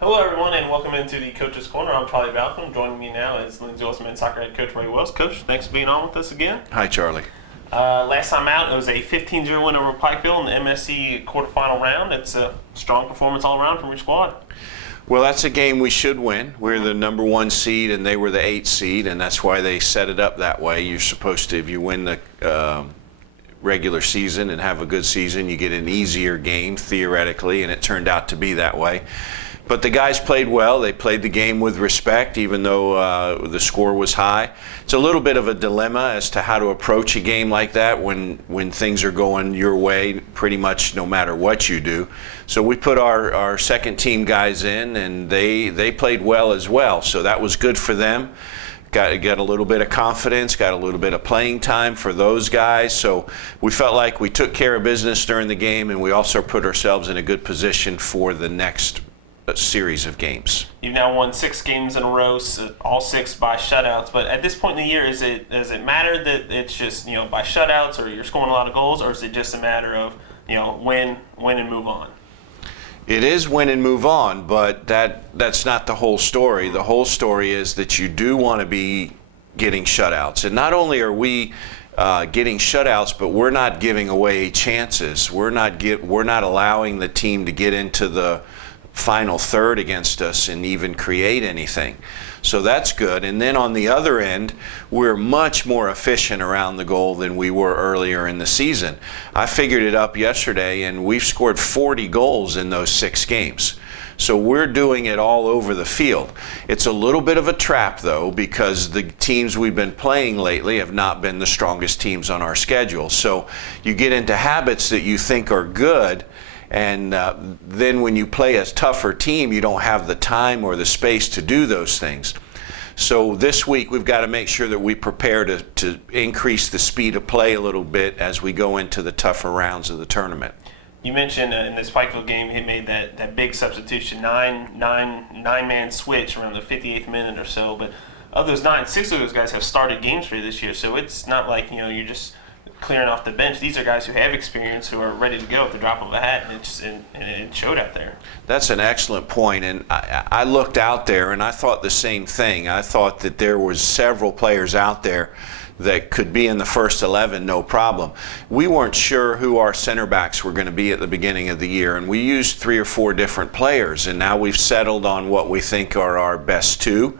Hello, everyone, and welcome into the Coach's Corner. I'm Charlie Balcom. Joining me now is Lindsey Wilson men's soccer head coach Ray Wells. Coach, thanks for being on with us again. Hi, Charlie. Last time out, it was a 15-0 win over Pikeville in the MSC quarterfinal round. It's a strong performance all around from your squad. Well, that's a game we should win. We're the number 1 seed, and they were the 8th seed, and that's why they set it up that way. You're supposed to, if you win the regular season and have a good season, you get an easier game, theoretically, and it turned out to be that way. But the guys played well. They played the game with respect, even though the score was high. It's a little bit of a dilemma as to how to approach a game like that when things are going your way, pretty much no matter what you do. So we put our second team guys in, and they played well as well. So that was good for them. Got a little bit of confidence, got a little bit of playing time for those guys. So we felt like we took care of business during the game, and we also put ourselves in a good position for the next series of games. You've now won 6 games in a row, so all 6 by shutouts. But at this point in the year, does it matter that it's just by shutouts, or you're scoring a lot of goals, or is it just a matter of win and move on? It is win and move on, but that's not the whole story. The whole story is that you do want to be getting shutouts, and not only are we getting shutouts, but we're not giving away chances. We're not allowing the team to get into the final third against us and even create anything. So that's good. And then on the other end, we're much more efficient around the goal than we were earlier in the season. I figured it up yesterday, and we've scored 40 goals in those 6 games. So we're doing it all over the field. It's a little bit of a trap, though, because the teams we've been playing lately have not been the strongest teams on our schedule. So you get into habits that you think are good, and then when you play a tougher team, you don't have the time or the space to do those things. So this week we've got to make sure that we prepare to increase the speed of play a little bit as we go into the tougher rounds of the tournament. You mentioned in this Pikeville game, he made that big substitution, nine-man switch around the 58th minute or so. But of those 9, 6 of those guys have started games for you this year. So it's not like you're just clearing off the bench. These are guys who have experience, who are ready to go at the drop of a hat, and it showed out there. That's an excellent point, and I looked out there and I thought the same thing. I thought that there was several players out there that could be in the first 11, no problem. We weren't sure who our center backs were going to be at the beginning of the year, and we used 3 or 4 different players, and now we've settled on what we think are our best 2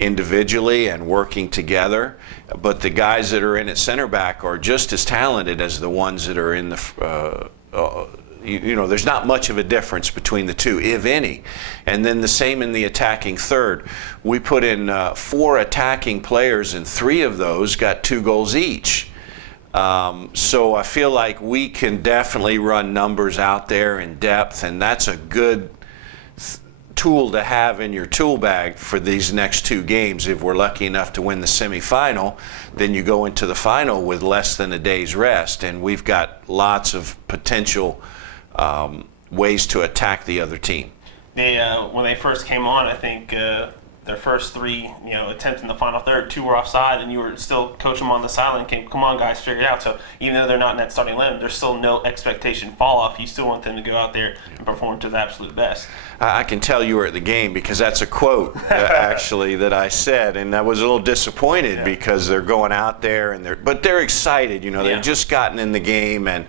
individually and working together. But the guys that are in at center back are just as talented as the ones that are in the there's not much of a difference between the 2, if any. And then the same in the attacking third. We put in 4 attacking players, and 3 of those got 2 goals each. So I feel like we can definitely run numbers out there in depth, and that's a good tool to have in your tool bag for these next 2 games. If we're lucky enough to win the semifinal, then you go into the final with less than a day's rest, and we've got lots of potential ways to attack the other team. When they first came on, I think their first 3 attempts in the final third, 2 were offside, and you were still coaching them on the sideline. Come on, guys, figure it out. So even though they're not in that starting lineup, there's still no expectation fall off. You still want them to go out there and perform to the absolute best. I can tell you were at the game, because that's a quote actually that I said, and I was a little disappointed because they're going out there but they're excited. They've just gotten in the game, and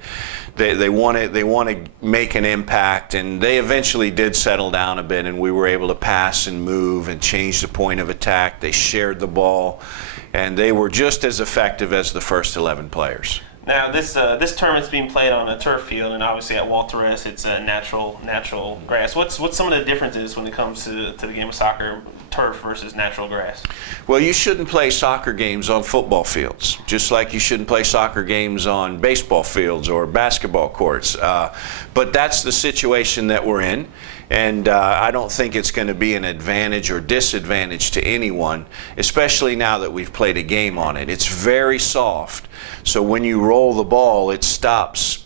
they want to make an impact, and they eventually did settle down a bit, and we were able to pass and move and change the point of attack. They shared the ball, and they were just as effective as the first 11 players. Now this tournament's being played on a turf field, and obviously at Walter-S it's a natural grass. What's some of the differences when it comes to the game of soccer, turf versus natural grass? Well, you shouldn't play soccer games on football fields, just like you shouldn't play soccer games on baseball fields or basketball courts. But that's the situation that we're in, and I don't think it's going to be an advantage or disadvantage to anyone, especially now that we've played a game on it. It's very soft, so when you roll the ball, it stops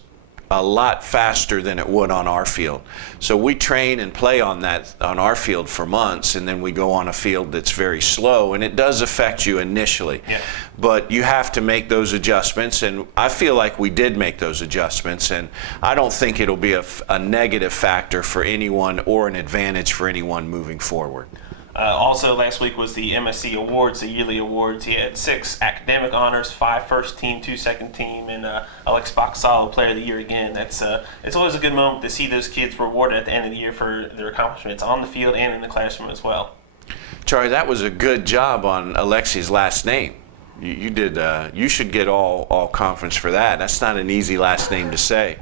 a lot faster than it would on our field. So we train and play on that on our field for months, and then we go on a field that's very slow, and it does affect you initially. Yeah. But you have to make those adjustments, and I feel like we did make those adjustments, and I don't think it'll be a negative factor for anyone or an advantage for anyone moving forward. Also, last week was the MSC Awards, the yearly awards. He had 6 academic honors, 5 first team, 2 second team, and Alex Boxalo Player of the Year again. It's always a good moment to see those kids rewarded at the end of the year for their accomplishments on the field and in the classroom as well. Charlie, that was a good job on Alexi's last name. You did. You should get all conference for that. That's not an easy last name to say.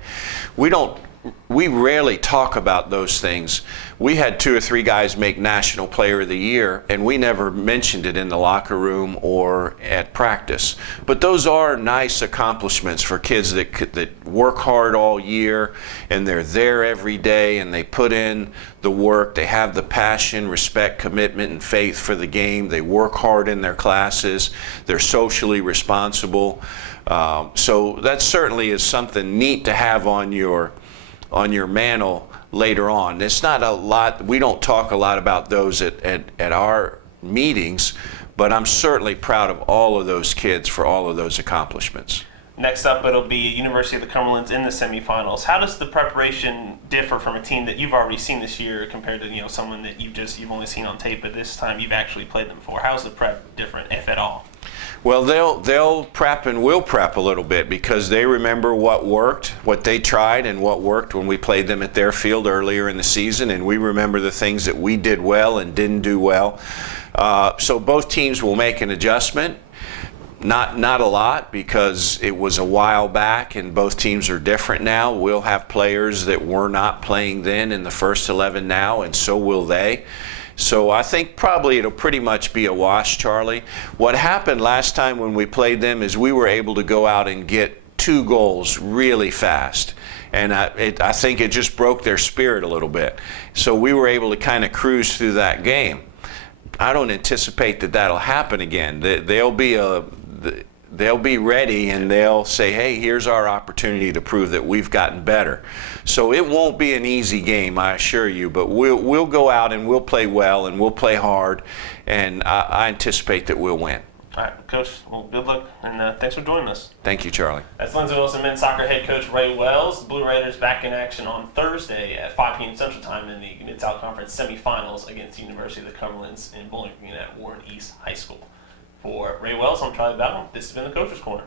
We rarely talk about those things. We had 2 or 3 guys make National Player of the Year, and we never mentioned it in the locker room or at practice. But those are nice accomplishments for kids that work hard all year, and they're there every day, and they put in the work. They have the passion, respect, commitment, and faith for the game. They work hard in their classes. They're socially responsible. So that certainly is something neat to have on your mantle later on. It's not a lot, we don't talk a lot about those at our meetings, but I'm certainly proud of all of those kids for all of those accomplishments. Next up, it'll be University of the Cumberlands in the semifinals. How does the preparation differ from a team that you've already seen this year compared to someone that you've only seen on tape, but this time you've actually played them for? How's the prep different, if at all? Well, they'll prep and we'll prep a little bit because they remember what worked, what they tried, and what worked when we played them at their field earlier in the season, and we remember the things that we did well and didn't do well. So both teams will make an adjustment. Not a lot because it was a while back and both teams are different now. We'll have players that were not playing then in the first 11 now, and so will they. So I think probably it'll pretty much be a wash, Charlie. What happened last time when we played them is we were able to go out and get 2 goals really fast. And I think it just broke their spirit a little bit. So we were able to kind of cruise through that game. I don't anticipate that that'll happen again. They'll be ready and they'll say, hey, here's our opportunity to prove that we've gotten better. So it won't be an easy game, I assure you, but we'll go out and we'll play well and we'll play hard, and I anticipate that we'll win. All right, Coach, well, good luck, and thanks for joining us. Thank you, Charlie. That's Lindsey Wilson men's soccer head coach Ray Wells. The Blue Raiders back in action on Thursday at 5 p.m. Central Time in the Mid-South Conference semifinals against the University of the Cumberlands in Bowling Green at Warren East High School. For Ray Wells, I'm Charlie Bowden. This has been the Coach's Corner.